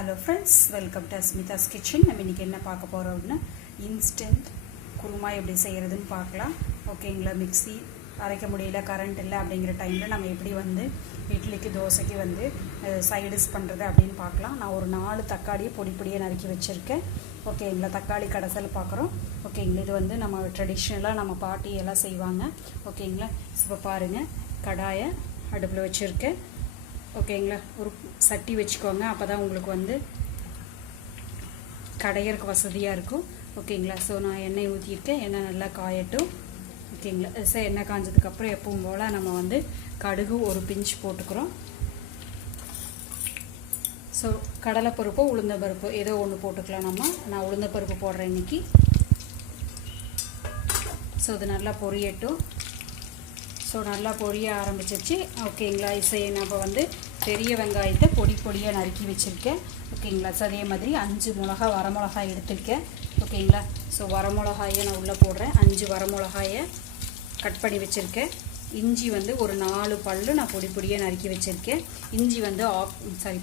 Hello friends, welcome to Asmitha's kitchen. நம்ம இன்னைக்கு என்ன பார்க்க போறோம்னா இன்ஸ்டன்ட் குருமா எப்படி செய்யறதுன்னு பார்க்கலாம். ஓகேங்களா, மிக்ஸி அரைக்க முடியல, கரண்ட் இல்லை அப்படிங்கிற டைமில் நம்ம எப்படி வந்து இட்லிக்கு தோசைக்கு வந்து சைடிஸ் பண்ணுறது அப்படின்னு பார்க்கலாம். நான் ஒரு 4 தக்காளியை பொடியாக நறுக்கி வச்சுருக்கேன். ஓகேங்களா, தக்காளி கடசல் பார்க்குறோம். ஓகேங்களா, இது வந்து நம்ம ட்ரெடிஷ்னலாக நம்ம பாட்டி எல்லாம் செய்வாங்க. ஓகேங்களா, இப்போ பாருங்கள், கடாயை அடுப்பில் வச்சுருக்கேன். ஓகேங்களா, ஒரு சட்டி வச்சுக்கோங்க, அப்போ தான் உங்களுக்கு வந்து கடையிறக்கு வசதியாக இருக்கும். ஓகேங்களா, ஸோ நான் எண்ணெய் ஊற்றியிருக்கேன், எண்ணெய் நல்லா காயட்டும். ஓகேங்களா, எண்ணெய் காஞ்சதுக்கப்புறம் எப்பவும் போல் நம்ம வந்து கடுகு ஒரு பிஞ்ச் போட்டுக்கிறோம். ஸோ கடலைப்பருப்போ உளுந்தம்பருப்பு ஏதோ ஒன்று போட்டுக்கலாம். நான் உளுந்தம்பருப்பு போடுறேன் இன்னைக்கு. ஸோ இது நல்லா பொரியட்டும். ஸோ நல்லா பொரிய ஆரம்பிச்சிருச்சு. ஓகேங்களா, நம்ம வந்து பெரிய வெங்காயத்தை பொடியாக நறுக்கி வச்சுருக்கேன். ஓகேங்களா, ஸோ அதே மாதிரி 5 மிளகா வரமிளகாய் எடுத்துருக்கேன். ஓகேங்களா, ஸோ வரமிளகாயை நான் உள்ளே போடுறேன். 5 வரமிளகாயை கட் பண்ணி வச்சுருக்கேன். இஞ்சி வந்து ஒரு 4 பல்லு நான் பொடியாக நறுக்கி வச்சுருக்கேன். இஞ்சி வந்து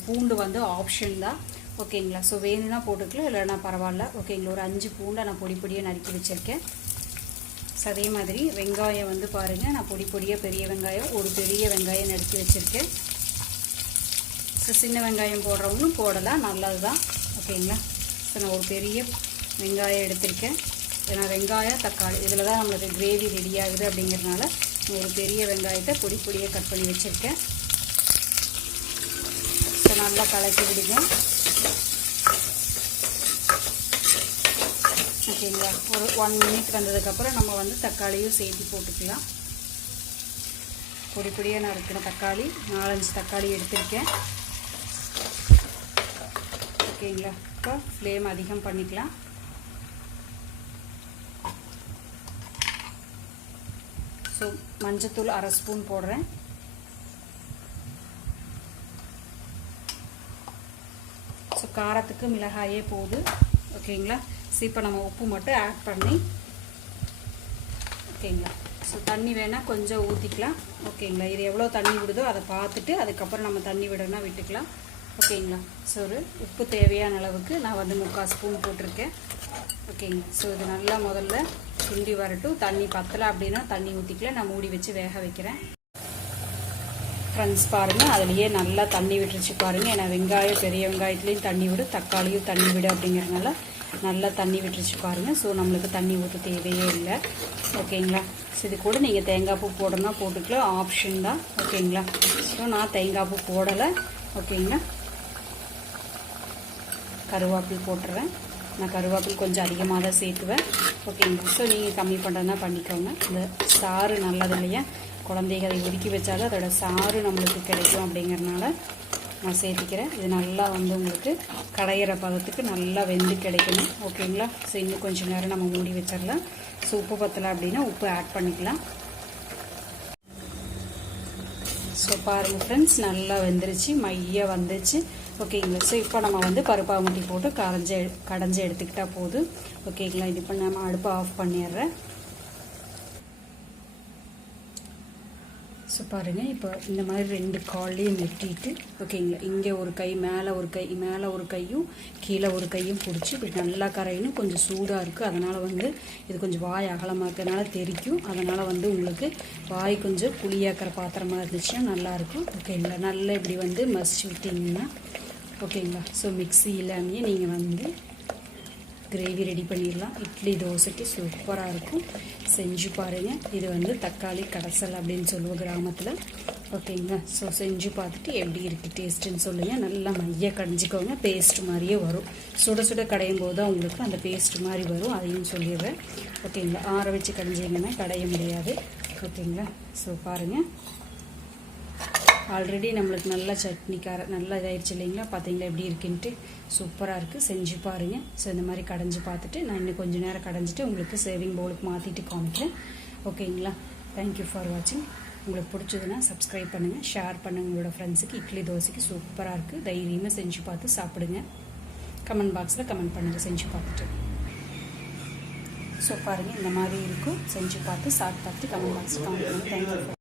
பூண்டு வந்து ஆப்ஷன் தான். ஓகேங்களா, ஸோ வேணும்னா போட்டுக்கலாம், இல்லைன்னா பரவாயில்ல. ஓகேங்களா, ஒரு 5 பூண்டை நான் பொடியாக நறுக்கி வச்சுருக்கேன். ஸோ அதே மாதிரி வெங்காயம் வந்து பாருங்கள், நான் பொடியாக பெரிய வெங்காயம் ஒரு பெரிய வெங்காயம் நறுக்கி வச்சுருக்கேன். ஸோ சின்ன வெங்காயம் போடுறவங்களும் போடலாம், நல்லது தான். ஓகேங்களா, ஸோ நான் ஒரு பெரிய வெங்காயம் எடுத்திருக்கேன். ஏன்னா வெங்காயம் தக்காளி இதில் தான் நம்மளுக்கு கிரேவி ரெடி ஆகுது. அப்படிங்கிறதுனால ஒரு பெரிய வெங்காயத்தை பொடியாக கட் பண்ணி வச்சுருக்கேன். ஸோ நல்லா கலக்கி விடுங்க. ஓகேங்களா, ஒரு 1 மினிட் வந்ததுக்கப்புறம் நம்ம வந்து தக்காளியும் சேர்த்து போட்டுக்கலாம். பொடியாக நறுக்கின தக்காளி 4-5 தக்காளி எடுத்திருக்கேன். ஓகேங்களா, இப்போ ஃப்ளேம் அதிகம் பண்ணிக்கலாம். ஸோ மஞ்சத்தூள் 1/2 ஸ்பூன் போடுறேன். ஸோ காரத்துக்கு மிளகாயே போகுது. ஓகேங்களா, ஸோ இப்போ நம்ம உப்பு மட்டும் ஆட் பண்ணி, ஓகேங்களா, ஸோ தண்ணி வேணால் கொஞ்சம் ஊற்றிக்கலாம். ஓகேங்களா, இது எவ்வளோ தண்ணி விடுதோ அதை பார்த்துட்டு அதுக்கப்புறம் நம்ம தண்ணி விடணும்னா விட்டுக்கலாம். ஓகேங்களா, ஸோ ஒரு உப்பு தேவையான அளவுக்கு நான் வந்து 3/4 ஸ்பூன் போட்டிருக்கேன். ஓகேங்களா, ஸோ இது நல்லா முதல்ல சுண்டி வரட்டும். தண்ணி பத்தலை அப்படின்னா தண்ணி ஊற்றிக்கலாம். நான் மூடி வச்சு வேக வைக்கிறேன். ஃப்ரெண்ட்ஸ் பாருங்கள், அதுலேயே நல்லா தண்ணி விட்டுருச்சு பாருங்கள். ஏன்னா வெங்காயம் பெரிய வெங்காயத்துலேயும் தண்ணி விடு, தக்காளியும் தண்ணி விடு அப்படிங்கிறதுனால நல்லா தண்ணி விட்டுருச்சு பாருங்கள். ஸோ நம்மளுக்கு தண்ணி ஊற்ற தேவையே இல்லை. ஓகேங்களா, ஸோ இது கூட நீங்கள் தேங்காய் பூ போடணும்னா போட்டுக்கலாம், ஆப்ஷன் தான். ஓகேங்களா, ஸோ நான் தேங்காய் பூ போடலை. ஓகேங்களா, கருவேப்பில் போட்டுறேன். நான் கருவேப்பில் கொஞ்சம் அதிகமாக தான் சேர்த்துவேன். ஓகேங்களா, ஸோ நீங்கள் கம்மி பண்ணுறதுனா பண்ணிக்கோங்க. இந்த சாறு நல்லது இல்லையா, குழந்தைங்க அதை ஒதுக்கி வச்சாலும் அதோட சாறு நம்மளுக்கு கிடைக்கும். அப்படிங்கிறதுனால நான் சேர்த்திக்கிறேன். இது நல்லா வந்து உங்களுக்கு கடையிற பதத்துக்கு நல்லா வெந்து கிடைக்கணும். ஓகேங்களா, ஸோ இன்னும் கொஞ்சம் நேரம் நம்ம மூடி வச்சிடலாம். ஸோ உப்பு பத்தலை அப்படின்னா உப்பு ஆட் பண்ணிக்கலாம். ஸோ பாருங்கள் ஃப்ரெண்ட்ஸ், நல்லா வெந்துருச்சு, மையாக வந்துச்சு. ஓகேங்களா, ஸோ இப்போ நம்ம வந்து பருப்பாமுட்டி போட்டு கடைஞ்சி எடுத்துக்கிட்டால் போதும். ஓகேங்களா, இது இப்போ நம்ம அடுப்பை ஆஃப் பண்ணிடுறேன். ஸோ பாருங்கள், இப்போ இந்த மாதிரி 2 கால்லையும் நெட்டிட்டு, ஓகேங்களா, இங்கே ஒரு கை மேலே ஒரு கையும் கீழே ஒரு கையும் பிடிச்சி இப்படி நல்லா கரையணும். கொஞ்சம் சூடாக இருக்குது, அதனால் வந்து இது கொஞ்சம் வாய் அகலமாக இருக்கிறதுனால தெரிக்கும். அதனால் வந்து உங்களுக்கு வாய் கொஞ்சம் புளியாக்கிற பாத்திரமாக இருந்துச்சுன்னா நல்லாயிருக்கும். ஓகேங்களா, நல்லா இப்படி வந்து மசிச்சு விட்டிங்கன்னா, ஓகேங்களா, ஸோ மிக்ஸி இல்லாமையே நீங்கள் வந்து கிரேவி ரெடி பண்ணிடலாம். இட்லி தோசைக்கு சூப்பராக இருக்கும், செஞ்சு பாருங்கள். இது வந்து தக்காளி கடசல் அப்படின்னு சொல்லுவோம் கிராமத்தில். ஓகேங்களா, ஸோ செஞ்சு பார்த்துட்டு எப்படி இருக்குது டேஸ்ட்டுன்னு சொல்லுங்கள். நல்லா மைய கடைஞ்சிக்கோங்க, பேஸ்ட் மாதிரியே வரும். சுட சுட கடையும் போது தான் உங்களுக்கு அந்த பேஸ்ட் மாதிரி வரும், அதையும் சொல்லிடுறேன். ஓகேங்களா, ஆற வச்சு கடைஞ்சிங்கன்னா கடைய முடியாது. ஓகேங்களா, ஸோ பாருங்கள், ஆல்ரெடி நம்மளுக்கு நல்லா சட்னி நல்லா இதாகிடுச்சு இல்லைங்களா. பார்த்தீங்களா எப்படி இருக்குன்ட்டு, சூப்பராக இருக்குது. செஞ்சு பாருங்கள். ஸோ இந்த மாதிரி கடைஞ்சி பார்த்துட்டு நான் இன்னும் கொஞ்சம் நேரம் கடைஞ்சிட்டு உங்களுக்கு சேவிங் பவுலுக்கு மாற்றிட்டு காமிக்கிறேன். ஓகேங்களா, தேங்க்யூ ஃபார் வாட்சிங். உங்களுக்கு பிடிச்சதுன்னா சப்ஸ்கிரைப் பண்ணுங்கள், ஷேர் பண்ணுங்கள் உங்களோட ஃப்ரெண்ட்ஸுக்கு. இட்லி தோசைக்கு சூப்பராக இருக்குது, தைரியமாக செஞ்சு பார்த்து சாப்பிடுங்க. கமெண்ட் பாக்ஸில் கமெண்ட் பண்ணுங்கள் செஞ்சு பார்த்துட்டு. ஸோ பாருங்கள், இந்த மாதிரி இருக்கும், செஞ்சு பார்த்து சாப்பிட்டு கமெண்ட் பாக்ஸில் கமெண்ட் பண்ணுங்கள். தேங்க்யூ.